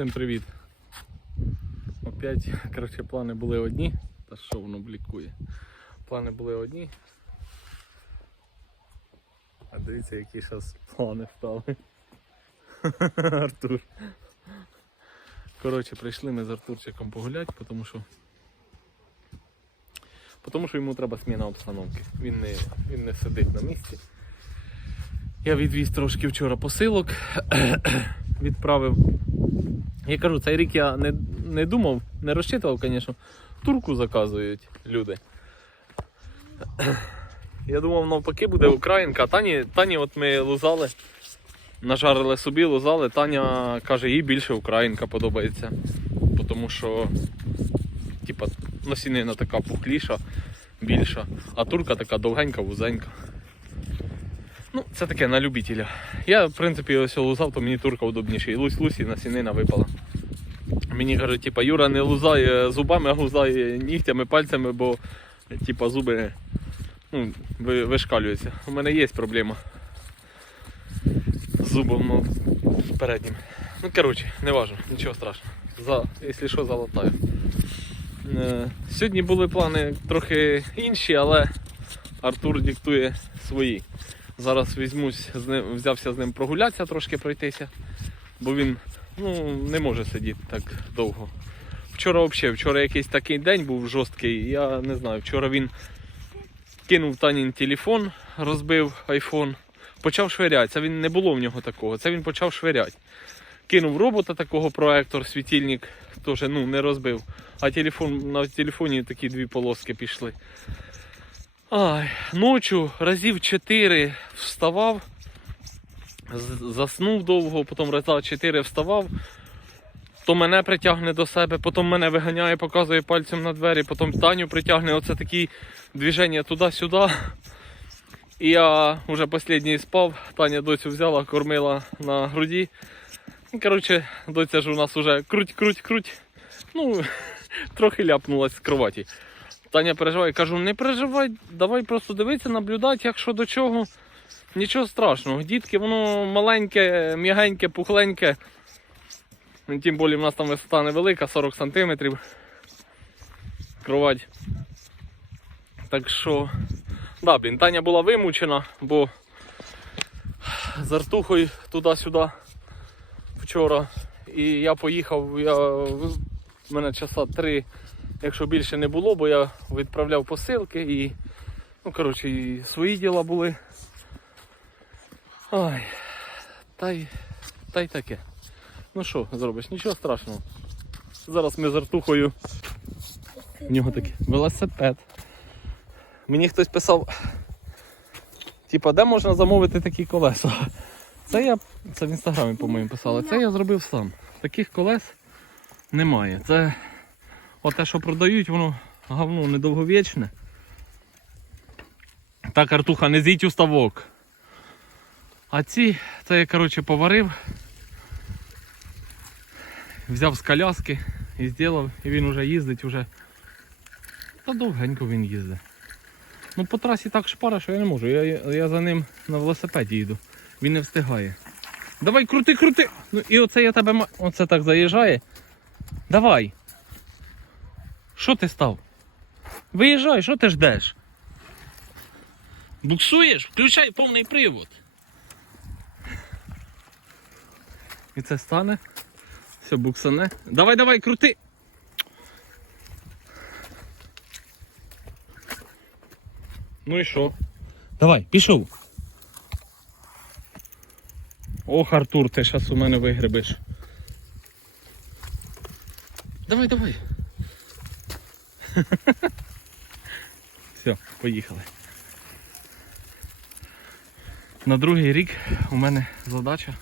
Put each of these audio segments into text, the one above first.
Всім привіт. Опять, коротше, плани були одні. Та що воно блікує? Плани були одні. А дивіться, які зараз плани стали. Артур. Коротше, прийшли ми з Артурчиком погуляти, тому що. Тому що йому треба зміна обстановки. Він не, він не сидить на місці. Я відвіз трошки вчора посилок, відправив. Я кажу, цей рік я не, не думав, не розчитував, звісно. Турку заказують люди. Я думав, навпаки буде українка. Тані, Тані от ми лузали, нажарили собі, лузали. Таня каже, їй більше українка подобається. Тому що типа, насінина така пухліша, більша, а турка така довгенька, вузенька. Ну, це таке на любителя. Я, в принципі, ось лузав, то мені турка удобніше. І лусь-лусь, і насінина випала. Мені кажуть, типа, Юра не лузає зубами, а лузає нігтями, пальцями, бо типа, зуби ну, вишкалюються. У мене є проблема з зубом ну, переднім. Ну, коротше, не важно, нічого страшного. За, якщо що, залатаю. Е, Сьогодні були плани трохи інші, але Артур диктує свої. Зараз візьмусь, з ним, взявся з ним прогулятися, трошки пройтися, бо він ну, не може сидіти так довго. Вчора взагалі, вчора якийсь такий день був жорсткий, я не знаю, вчора він кинув Танін телефон, розбив айфон, почав швиряти. Це він не було в нього такого, це він почав швиряти. Кинув робота такого проектор, світильник теж ну, не розбив. А телефон, на телефоні такі дві полоски пішли. Ай, ночу разів 4 вставав, заснув довго, потім раза 4 вставав, то мене притягне до себе, потім мене виганяє, показує пальцем на двері, потім Таню притягне. Оце такі движення туди-сюди. І я вже останній спав, Таня доцю взяла, кормила на груді. І, коротше, доця ж у нас вже круть-круть-круть. Ну, трохи ляпнулась з кроваті. Таня переживає, кажу, не переживай, давай просто дивитися, наблюдати, як що до чого. Нічого страшного. Дітки, воно маленьке, м'ягеньке, пухленьке. Ну, Тим більше в нас там висота невелика, 40 см. Кровать. Так що, да, блін, Таня була вимучена, бо з Артухою туди-сюди вчора. І я поїхав, я, в мене часа три якщо більше не було, бо я відправляв посилки і, ну, коротше, і свої діла були. Ай, та й, та й таке. Ну що зробиш, нічого страшного. Зараз ми з Артухою. У нього такий велосипед. Мені хтось писав, типа, де можна замовити такі колеса? Це я, це в інстаграмі, по-моєму, писали. Це я зробив сам. Таких колес немає. Це От те, що продають, воно говно недовговічне. Так, Артуха, не з'їдь у ставок. А ці, це я коротше поварив, взяв з коляски і зробив, і він вже їздить уже. Та довгенько він їздить. Ну по трасі так шпара, що я не можу. Я, я за ним на велосипеді їду. Він не встигає. Давай, крути, крути! Ну і оце я тебе Оце так заїжджає. Давай. Що ти став? Виїжджай, що ти ждеш? Буксуєш? Включай повний привод. І це стане. Все, буксане. Давай, давай, крути. Ну і що? Давай, пішов. Ох, Артур, ти зараз у мене вигребеш. Давай, давай. Все, поїхали. На другий рік у мене задача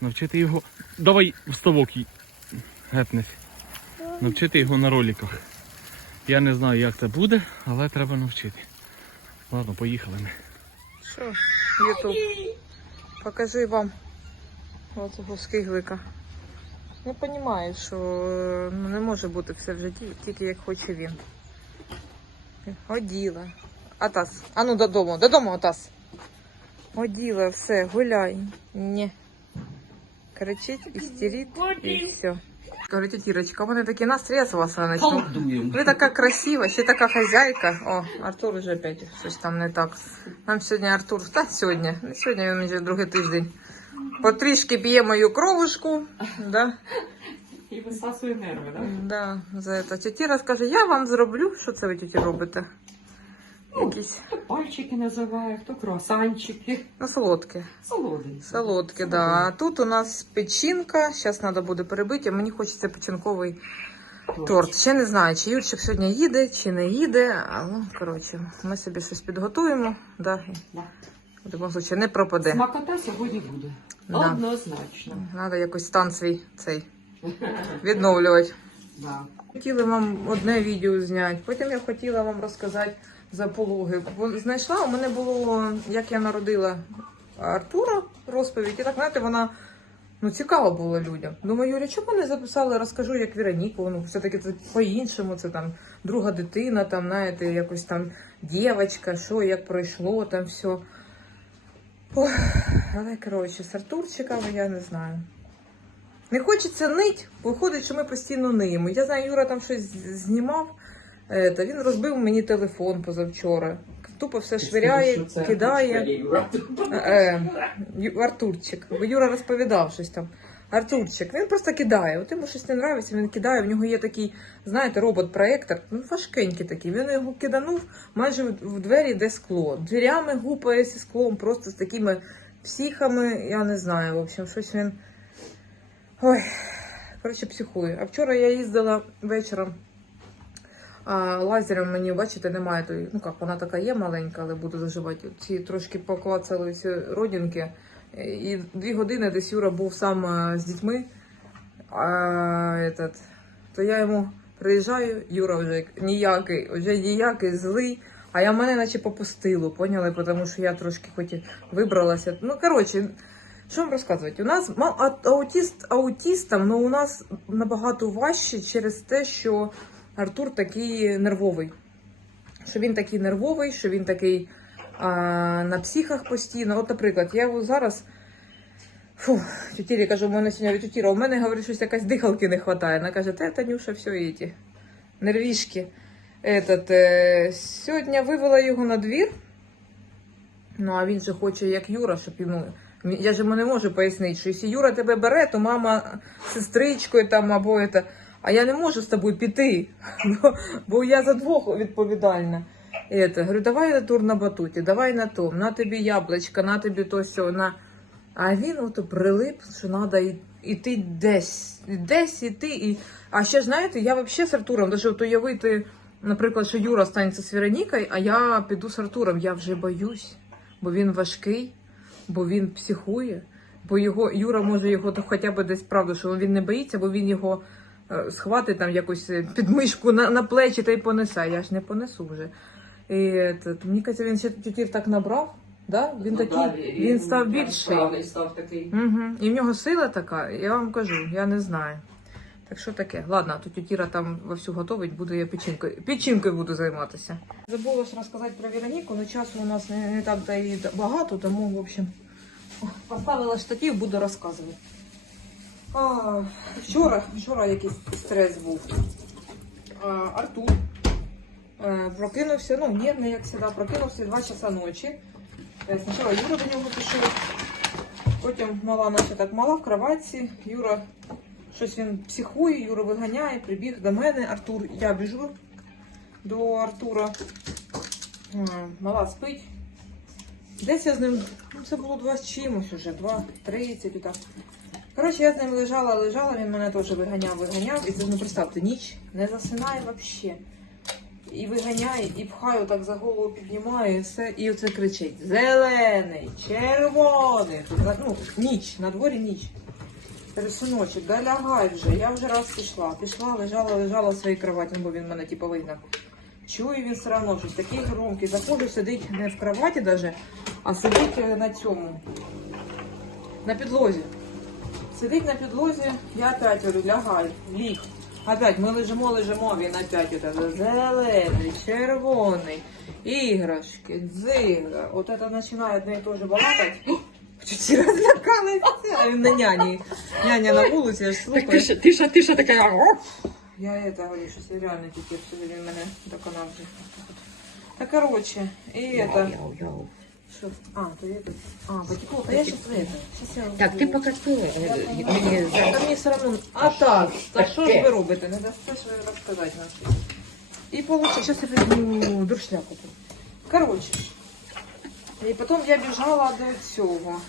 навчити його. Давай в ставок гепнись. Навчити його на роликах. Я не знаю як це буде, але треба навчити. Ладно, поїхали ми. Що, Ютуб? Покажи вам оцього скиглика. Не розумію, що ну, не може бути все в житті, тільки як хоче він. Оділа. Атас. А ну додому, додому, Атас. Оділа, все, гуляй. Ні. кричить, істерить і все. Говорите, Тірочка, у мене такий настрій, я з вас начну. Колдуємо. Ви така красива, ще така хазяйка. О, Артур уже опять щось там не так. Нам сьогодні Артур, та сьогодні, сьогодні він вже другий тиждень. Потрішки п'є мою кровушку. Да? І висасує нерви, так? Да, за це. Тетя розкаже, я вам зроблю. Що це ви тіті робите? Якісь Хто пальчики називає, хто круасанчики. ну, солодке. Солоденькі. Солодке, да. А тут у нас печінка. Зараз треба буде перебити. Мені хочеться печінковий торт. Ще не знаю, чи Юрчик сьогодні їде, чи не їде. А, ну, коротше, ми собі щось підготуємо. Да. Да. В будь-якому випадку не пропаде. Смакота сьогодні буде. Однозначно. Треба якось стан свій цей відновлювати. Да. Хотіла вам одне відео зняти, потім я хотіла вам розказати за пологи. Бо Знайшла, у мене було, як я народила Артура, розповідь, і так, знаєте, вона ну, цікава була людям. Думаю, Юля, чому не записала, розкажу, як Вероніку, ну, все-таки це по-іншому, це там друга дитина, там, знаєте, якось там дівчинка, що, як пройшло, там все. Ох, але, коротше, з Артурчиками я не знаю. Не хочеться нить, виходить, що ми постійно ниємо. Я знаю, Юра там щось знімав, е, та він розбив мені телефон позавчора. Тупо все швиряє, кидає. Е, Артурчик. Юра розповідав щось там. Артурчик, він просто кидає. От йому щось не нравиться, він кидає. В нього є такий, знаєте, робот-проектор, ну важкенький такий. Він його киданув майже в двері, де скло. Дверями гупає зі склом, просто з такими психами, я не знаю. В общем, щось він. Ой, коротше, психую. А вчора я їздила вечором. А, лазером мені, бачите, немає тої. Ну як, вона така є маленька, але буду заживати. Ці трошки поклацали ці родинки. І дві години десь Юра був сам з дітьми. А, этот, то я йому приїжджаю, Юра вже ніякий, вже ніякий злий. А я мене наче попустило, поняли? Тому що я трошки хоч і вибралася. Ну, коротше, що вам розказувати? У нас аутіст аутістам, але у нас набагато важче через те, що Артур такий нервовий. Що він такий нервовий, що він такий на психах постійно. От, наприклад, я його зараз. Фу, тютірі кажу, у мене сьогодні тютіра, у мене говорить, щось якась дихалки не вистачає. Вона каже, те, Танюша, все эти нервішки. Этот, е, сьогодні вивела його на двір. Ну, а він же хоче, як Юра, щоб йому. Я ж йому не можу пояснити, що якщо Юра тебе бере, то мама з сестричкою там або это. А я не можу з тобою піти, бо, бо я за двох відповідальна. Это, говорю, давай на тур на батуті, давай на то, на тобі яблучко, на тобі то все. На... А він ото прилип, що треба йти десь, десь іти. І... А ще знаєте, я взагалі з Артуром, навіть от уявити, наприклад, що Юра станеться з Веронікою, а я піду з Артуром, я вже боюсь, бо він важкий, бо він психує, бо його Юра може його то хоча б десь правда, що він не боїться, бо він його е, схватить там якусь е, підмишку на, на плечі та й понесе. Я ж не понесу вже. І, це, мені кажеться, він ще тютір так набрав, да? він такий, він став більший. Правий став такий. Угу. І в нього сила така, я вам кажу, я не знаю. Так що таке? Ладно, тут тітіра там вовсю готовить, буду я печінкою. Печінкою буду займатися. Забула ж розказати про Вероніку, але часу у нас не, не так та і багато, тому, в общем, поставила штатив, буду розказувати. А, вчора, вчора якийсь стрес був. А, Артур прокинувся, ну, нервний, як завжди, прокинувся 2 часа ночі. Е, Спочатку Юра до нього пішов. Потім мала наша так мала в кроватці. Юра щось він психує, Юра виганяє, прибіг до мене. Артур, я біжу до Артура. Мала спить. Десь я з ним, ну це було два з чимось уже, два, тридцять отак. Коротше, я з ним лежала, лежала, він мене теж виганяв, виганяв. І це, ну представте, ніч не засинає взагалі. І виганяє, і пхаю так за голову піднімаю, і все, і оце кричить: Зелений, червоний. Ну, ніч, на дворі ніч. Кажу, синочок, да лягай вже. Я вже раз пішла. Пішла, лежала, лежала в своїй кроваті, бо він мене типу вигнав. Чую він все одно щось такий громкий. Заходжу, сидить не в кроваті даже, а сидить е, на цьому. На підлозі. Сидить на підлозі, я говорю, лягай, ліг. Опять ми лежимо, лежимо, він опять это, зелений, червоний, іграшки, дзига. От это починає одне і те же балакать. Всі розлякалися, а він на няні. Няня на вулиці, аж Так слухає. ти ж, ти ж, ти ж така. «Оп!» Я это говорю, що це реально тільки все він мене доконав. вже. Та короче, і это. Яу-яу. А, то это. А, потекло. А я сейчас это. Сейчас я Так, ти поки е, мені Та мені все одно. А так, так що ж ви робите? Не дасте ж ви розказати нам щось. І получилось, зараз я візьму дуршляку тут. Короче. І потім я біжала до цього.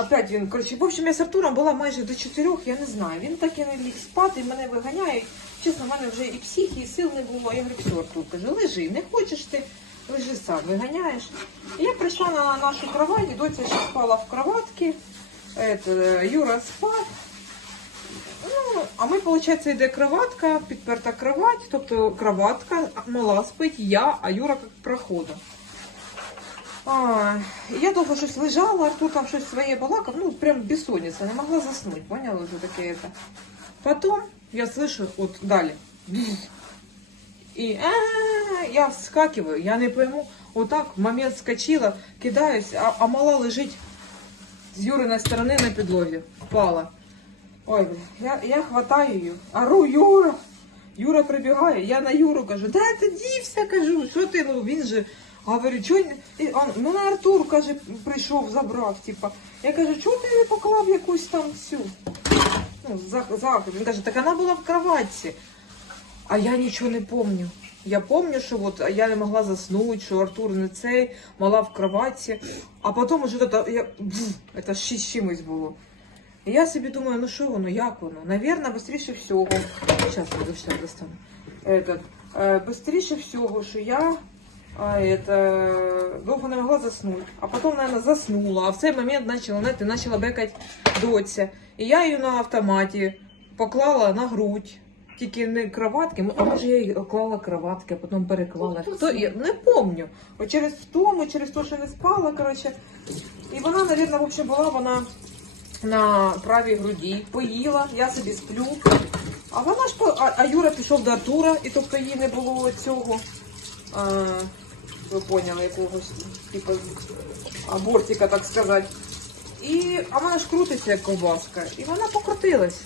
Опять він, коротше, в общем, я з Артуром була майже до чотирьох, я не знаю. Він так і не ліг спати, і мене виганяють. Чесно, в мене вже і психі, і сил не було. Я говорю, все, Артур, кажу, лежи, не хочеш ти, лежи сам, виганяєш. І я прийшла на нашу кровать, і доця ще спала в кроватці. Это, Юра спав. Ну, а ми, виходить, йде кроватка, підперта кровать, тобто кроватка, мала спить, я, а Юра як проходом. А, я довго щось лежала, Артур там щось своє балакав, ну прям безсонниця, не могла заснути, поняла вже таке это. Потом я слышу, от далі. І а, я вскакиваю, я не пойму, отак в момент скочила, кидаюсь, а, а мала лежить з Юриної сторони на підлогі, впала. Ой, я, я хватаю її, ору, Юра! Юра прибігає, я на Юру кажу, де ти дівся, кажу, що ти, ну він же, говорю, чого, а, ну на Артур, каже, прийшов, забрав, типа. Я кажу, чого ти не поклав якусь там всю, ну, зах- захід. Він каже, так вона була в кроватці. А я нічого не помню. Я помню, що от я не могла заснути, що Артур не цей, мала в кроватці. А потім уже это, я, бф, це ще з чимось було. І я собі думаю, ну що воно, як воно? Навірно, швидше всього. Зараз я ще достану. Этот, е, быстріше всього, що я а, это, довго не могла заснути. А потім, наверное, заснула. А в цей момент почала, знаєте, почала бекати доця. І я її на автоматі поклала на грудь. Тільки не кроватки, а може я її клала кроватки, а потім переклала. Хто, я не помню. От через втому, через те, що не спала, коротше. І вона, мабуть, в общем, була вона на правій груді, поїла, я собі сплю. А вона ж по... а, а Юра пішов до Артура, і тобто їй не було цього. А, ви поняли, якогось типу абортика, так сказати. І а вона ж крутиться, як ковбаска. І вона покрутилась.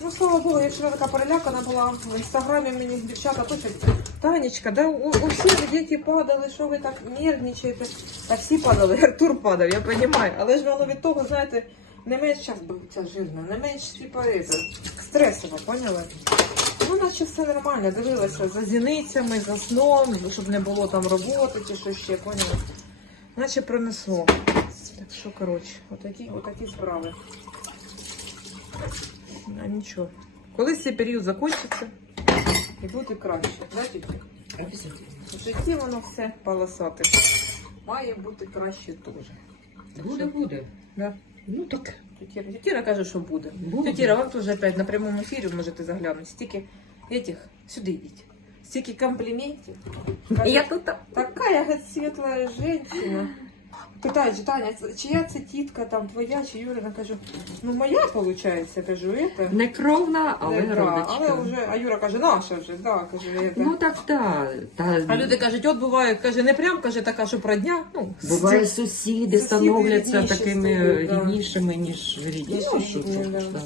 Ну, слава Богу, якщо вона така перелякана була в інстаграмі мені дівчата пишуть, Танечка, да у, у всіх діти падали, що ви так нервничаєте. Та всі падали, Артур падав, я розумію. Але ж воно від того, знаєте, не менш час ця жирна, не менш типа стресово, поняли? Ну, наче все нормально, дивилася за зіницями, за сном, щоб не було там роботи чи що ще, поняли? Наче пронесло. Так що, коротше, отакі, отакі справи. А нічого. Колись цей період закінчиться і буде краще. Да, тітя? Обязательно. В житті воно все полосати. Має бути краще теж. Буде, буде. Да. Ну так. Тетіра, тетіра каже, що буде. Буде. Тетіра, вам теж опять на прямому ефірі можете заглянути. Стільки этих, сюди йдіть. Стільки компліментів. Каже, Я тут. Така говорить, світла жінка. Питають, Таня, чия це тітка там твоя чи Юрина? Кажу, ну моя виходить, кажу, это. Не кровна, але Да, родичка. але вже, а Юра каже, наша вже, да, каже, это. Ну так, так. Та, А люди кажуть, от буває, каже, не прям, каже, така, що про дня. Ну, Буває, з- сусіди Сусіди становляться такими да. ріднішими, ніж рідні. Ну, що це, да.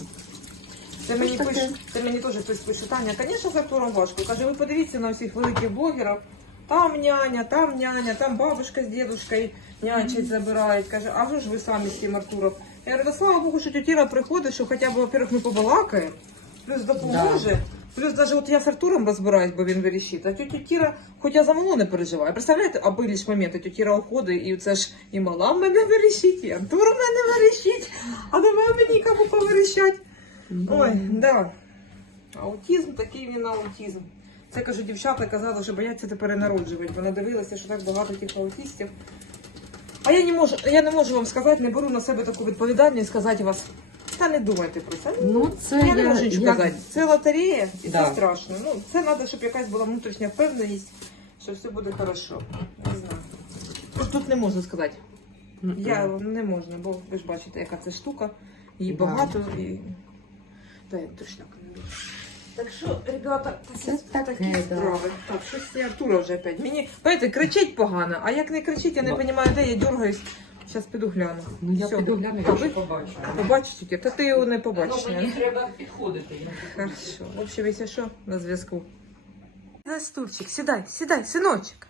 Це мені пише, це мені теж хтось пише, Таня, звісно, з Артуром важко. Каже, ви подивіться на всіх великих блогерів. Там няня, там няня, там бабушка з дедушкою нянчать, забирають. Каже, а що ж ви самі з тим Артуром? Я говорю, да слава Богу, що тетіра приходить, що хоча б, во-первых, ми побалакаємо, плюс допоможе. Плюс навіть от я з Артуром розбираюсь, бо він вирішить. А тетя Тіра, хоч я за малу не переживаю. Представляєте, а були ж моменти, тетя Тіра уходить, і це ж і мала мене вирішить, і Артур мене вирішить, а немає мені кому поверещать. Ой, да. Аутізм, такий він аутізм. Це кажу, дівчата казали, що бояться тепер народжувати. Вона дивилася, що так багато тих аутістів. А я не можу, я не можу вам сказати, не беру на себе таку відповідальність сказати вас. Та не думайте про це. Ну, це я не можу нічого як- сказати. Це лотерея, і Да. це страшно. Ну, це треба, щоб якась була внутрішня впевненість, що все буде хорошо. Не знаю. Тут, не можна сказати. Я не можна, бо ви ж бачите, яка це штука. Її Да. багато і. Та я точно не. Так що, ребята, Це такі да. справи. Так, щось я Артура вже опять. Мені, знаєте, кричить погано, а як не кричить, я не Ну. розумію, де я дергаюсь. Зараз піду гляну. Ну я піду гляну, я побачу. Побачиш тільки? Та ти його не побачиш. Ну, мені треба підходити. Хорошо. В общем, якщо що, на зв'язку. Сідай, стульчик, сідай, сідай, синочок.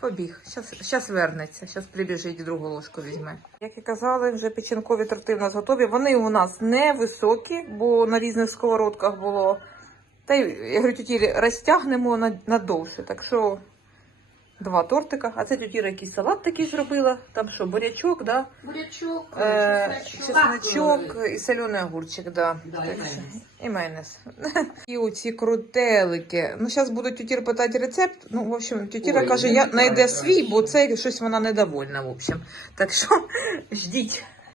Побіг. Зараз вернеться. Зараз прибіжить другу ложку візьме. Як і казали, вже печінкові торти в нас готові. Вони у нас не високі, бо на різних сковородках було. Та й, я говорю, тюті розтягнемо на, на. Так що два тортика. А це тютіра якийсь салат такий зробила. Там що, бурячок, да? Бурячок, Е, чесночок. і солений огурчик, да. Да, і Так, майонез. І майонез. І оці крутелики. Ну, зараз буду тютір питати рецепт. Ну, в общем, тютіра Ой, каже, я знайде свій, бо це щось вона недовольна, в общем. Так що ждіть.